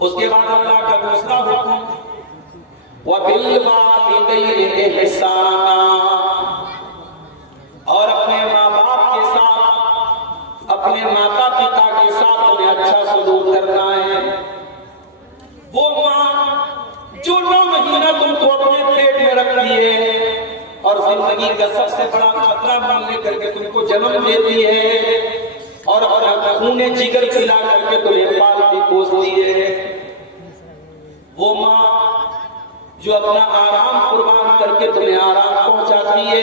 उसके बाद अल्लाह का दूसरा हुक्म वबिल वालिदैनि इहसाना, और अपने माँ बाप के साथ, अपने माता पिता के साथ उन्हें अच्छा सलूक करना है। वो माँ जो 9 महीना तुमको अपने पेट में रखती है और जिंदगी का सबसे बड़ा खतरा मान लेकर के तुमको जन्म देती है और खूने जिगर पिला करके तुम्हें पालती पोसती है, वो माँ जो अपना आराम कुर्बान करके तुम्हें आराम पहुंचाती है,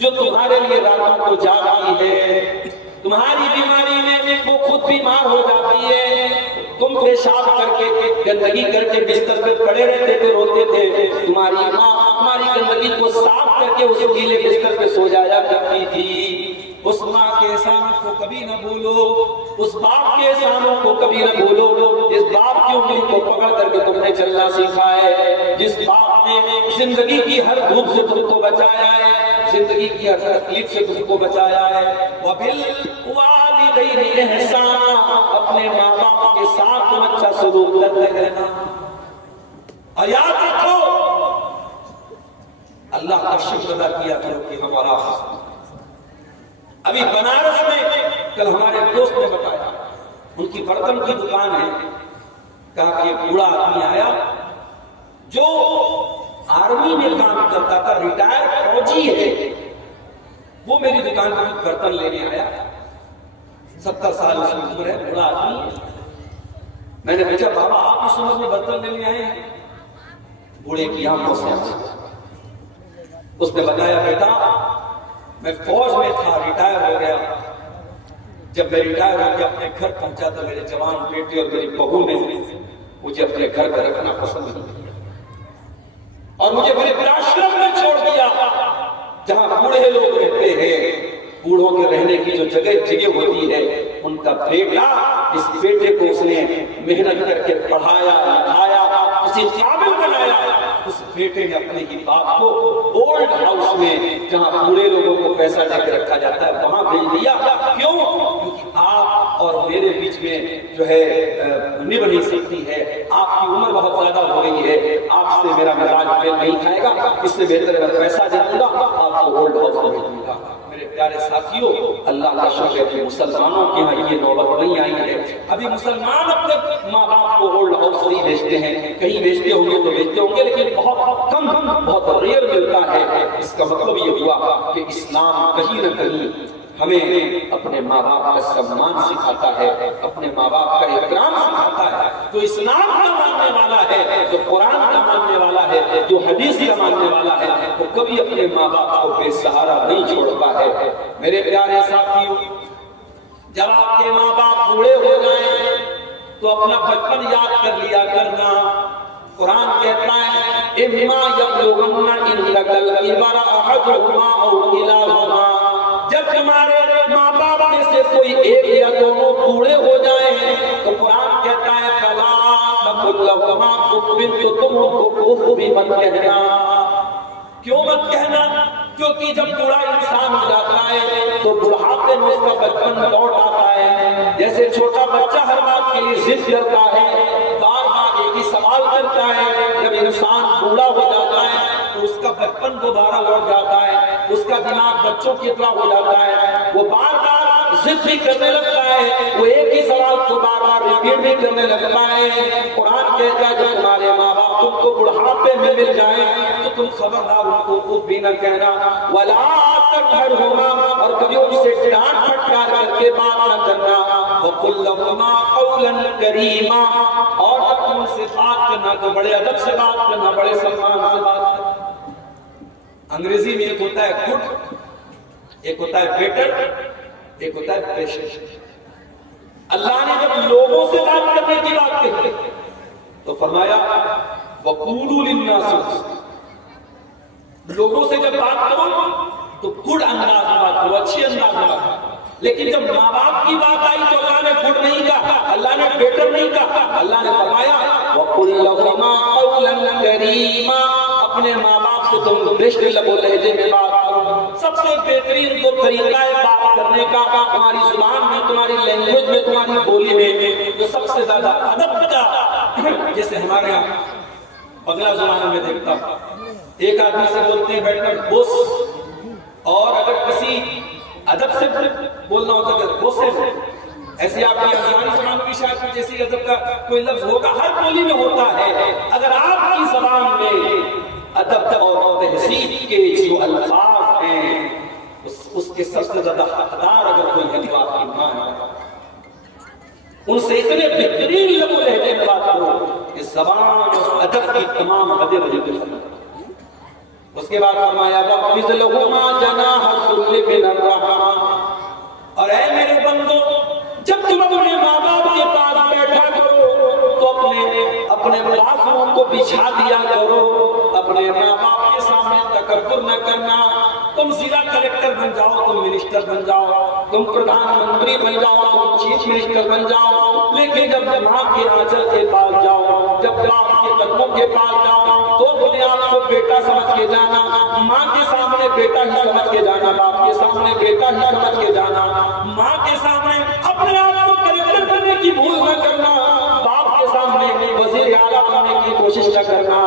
जो तुम्हारे लिए रातों को जागती है, तुम्हारी बीमारी में वो खुद बीमार हो जाती है, तुम पेशाब करके गंदगी करके बिस्तर पे पड़े रहते थे, रोते थे, तुम्हारी माँ हमारी गंदगी को साफ करके उस गीले बिस्तर पे सो जाया करती थी। उस माँ के एहसानों को कभी न भूलो, उस बाप के एहसानों को कभी न भूलो, जिस बाप की उंगली को पकड़ करके तुमने चलना सीखा है, जिस बाप ने जिंदगी की हर धूप से तुमको बचाया है, जिंदगी की हर तकलीफ से तुमको बचाया है। वबिल वालिदैनि इहसाना, अपने माँ बाप के साथ तुम अच्छा सलूक करते रहना। और याद रखो अल्लाह का शुक्र अदा किया करो कि हमारा अभी बनारस में कल हमारे दोस्त ने बताया, उनकी बर्तन की दुकान है, कहा कि बूढ़ा आदमी आया जो आर्मी में काम करता था, रिटायर फौजी है, वो मेरी दुकान पर बर्तन लेने आया, 70 साल उसकी उम्र है, बूढ़ा आदमी है। मैंने पूछा बाबा आप इस उम्र में बर्तन लेने आए हैं? बूढ़े की आंखों से उसने बताया बेटा मैं फौज में था, रिटायर हो गया, जब मैं रिटायर होकर अपने घर पहुंचा तो मेरे जवान बेटे और मेरी बहू ने मुझे अपने घर पर रखना पसंद नहीं किया और मुझे मेरे वृद्धाश्रम में छोड़ दिया जहां बूढ़े लोग रहते हैं। बूढ़ों के रहने की जो जगह होती है, उनका बेटा, इस बेटे को उसने मेहनत करके पढ़ाया लिखाया, उसे काबिल बनाया, उस बेटे ने अपने ही बाप को ओल्ड हाउस में जहां बूढ़े लोगों को पैसा देकर रखा जाता है वहां भेज दिया। क्यों? क्योंकि आप और मेरे बीच में जो है निभ नहीं सकती है, आपकी उम्र बहुत ज्यादा हो गई है, आपसे मेरा मिजाज मेल नहीं खाएगा, इससे बेहतर मैं पैसा दे दूंगा, आपको ओल्ड हाउस में भेज दूंगा। मेरे प्यारे साथियों, अल्लाह का शुक्र है कि मुसलमानों के यहाँ ये नौबत नहीं आई है। अभी मुसलमान अपने माँ बाप को ओल्ड हाउस नहीं भेजते हैं, कहीं भेजते होंगे तो भेजते होंगे, लेकिन बहुत कम, बहुत रेयर मिलता है। इसका मतलब ये हुआ कि इस्लाम कहीं न कहीं हमें अपने माँ बाप का सम्मान सिखाता है, अपने माँ बाप का इकराम सिखाता है। जो इस्लाम का मानने वाला है, जो कुरान का मानने वाला है, जो हदीस का मानने वाला है, वो कभी अपने माँ बाप को बेसहारा नहीं छोड़ता है। मेरे प्यारे साथियों, जब आपके माँ बाप बूढ़े हो गए तो अपना बचपन याद कर लिया करना। कुरान कहता है इम्मा यब्लुगन्ना इंदकल किबरा अहदुहुमा औ किलाहुमा, जब तुम्हारे माँ बाप में से कोई एक या दोनों बूढ़े हो जाए तो कुरान कहता है फला तकुल लहुमा उफ़्फ़िन, तो तुम उनको उफ़ भी मत कहना। क्यों मत कहना? क्योंकि जब बूढ़ा इंसान हो जाता है तो बुढ़ापे में उसका बचपन लौट आता है। जैसे छोटा बच्चा हर बात के लिए जिद करता है, बार बार एक ही सवाल करता है, जब इंसान बूढ़ा हो जाता है तो उसका बचपन दोबारा लौट जाता है, उसका दिमाग बच्चों की तरह हो जाता है, वो बार बार जिद भी करने लगता है, वो एक ही सवाल को बार बार रिपीट भी करने लगता है। कुरान कहता है जब तुम्हारे माँ बाप तुमको बुढ़ापे में मिल जाए तो तुम खबरदार उनको कुछ भी न कहना, वला तकहरहुमा, और कभी उनसे डांट फटकार करके बात न करना, वकुल लहुमा कौलन करीमा, और जब तुम उनसे बात करना तो बड़े अदब से बात करना, बड़े सम्मान से बात करना। अंग्रेजी में एक होता है गुड, एक होता है बेटर, एक होता है पेशेंट। अल्लाह ने जब लोगों से बात करने की बात कही तो फरमाया वक़ूलू लिन्नास, लोगों से जब बात करो तो गुड अंदाज में बात करो, अच्छे अंदाज में बात करो। लेकिन जब माँ बाप की बात आई तो अल्लाह ने गुड नहीं कहा, अल्लाह ने बेटर नहीं कहा, अल्लाह ने फरमाया वक़ुल लहुमा कौलन करीमा, अपने माँ बाप से तुम बेशर्म लहजे में बात करो। सबसे बेहतरीन जो तरीका है बात करने का, तुम्हारी जुबान में, तुम्हारी लैंग्वेज में, तुम्हारी बोली में जो सबसे ज्यादा अदब का, जैसे हमारे यहाँ बंगला जमाने में देखता एक आदमी से बोलते हैं बैठकर बोस, और अगर किसी अदब से बोलना होता है बोसे, ऐसे आपकी अफगानी जबान की शायद जैसी अदब का कोई लफ्ज होगा, हर बोली में होता है। अगर आपकी जबान में अदब और तहजीब के जो अल्फाज हैं उसके सबसे ज्यादा हकदार अगर कोई है तो आपकी मां है। उनसे इतने बेहतरीन लफ्ज लहजे में बात करो कि जबान और अदब की तमाम हदें वजह पे। उसके बाद फरमाया और ऐ मेरे बंदो, जब तुम अपने माँ बाप के पास बैठा करो तो अपने बाजुओं को बिछा दिया करो, अपने माँ बाप के सामने तकब्बुर न करना। तुम जिला कलेक्टर बन जाओ, तुम मिनिस्टर बन जाओ, तुम प्रधानमंत्री बन जाओ, तुम चीफ मिनिस्टर बन जाओ, लेकिन जब माँ के आंचल के पास जाओ, जब बाप के कदमों के पास जाओ तो अपने आप को बेटा समझ के जाना, माँ के सामने बेटा ही समझ के जाना, बाप के सामने बेटा ही समझ के जाना, माँ के सामने अपने आप को कलेक्टर बनने की भूल न करना, बाप के सामने वज़ीर आला बनने की कोशिश न करना।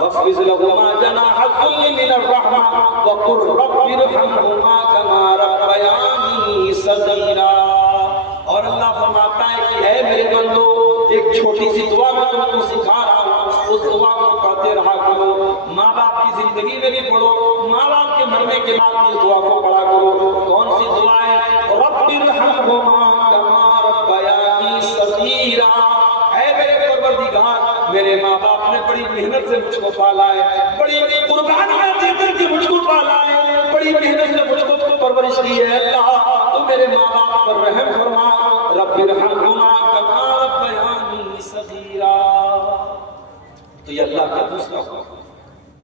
वफ़िज़ लहुमा जनाह ज़ुल्लि मिनर रहमा वक़ुल रब्बिरहमहुमा कमा रब्बयानी सग़ीरा। और अल्लाह फरमाता है कि ऐ मेरे बंदो, एक छोटी सी दुआ मैं तुमको सिखा रहा हूँ, उस दुआ को पढ़ते रहा करो। माँ बाप की जिंदगी में भी पढ़ो, माँ बाप के मरने के बाद इस दुआ को पढ़ा करो। कौन सी दुआ है? रब्बिरहमहुमा कमा रब्बयानी सग़ीरा। ऐ मेरे परवरदिगार, मेरे माँ बाप ने बड़ी मेहनत से मुझको पाला है, बड़ी कुर्बानियां देकर के मुझको पाला है, बड़ी मेहनत से मुझको परवरिश की है। अल्लाह तू मेरे माँ बाप पर रहम फरमा। रब्बिरहमहुमा कमा रब्बयानी सग़ीरा। तो ये अल्लाह का दूसरा